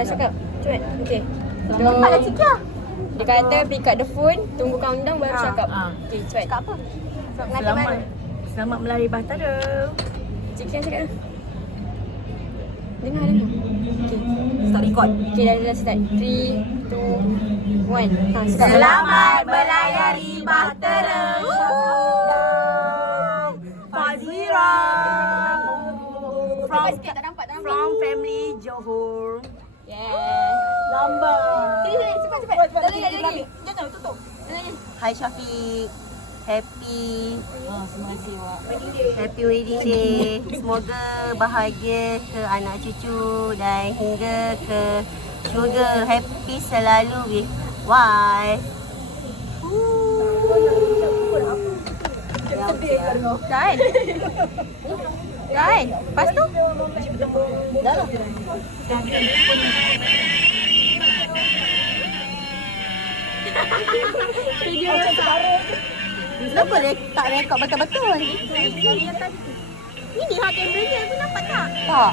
Cakap, cepat. Okey. Cepatlah Cikia. Dia kata pick up the phone, tunggu countdown baru cakap. Okey, cepat. Cakap apa? Selamat melari bahtera. Cik yang cakap. Dengar. Okey. Start record. Okey, dah start. 3, 2, 1. Selamat melayari bahtera. Fazira. From family Johor. Yeah. Lambat. Sini, cepat. Lagi. Jangan tutup. Hai Syafiq. Happy Terima kasih Wak. Happy wedding day. Semoga bahagia ke anak cucu dan hingga ke syurga. Happy selalu with wife. Kan? Kan? Lepas tu? Dah lah. Video Kenapa tak rekod betul-betul? Ini hak kameranya, aku nampak tak? Tak.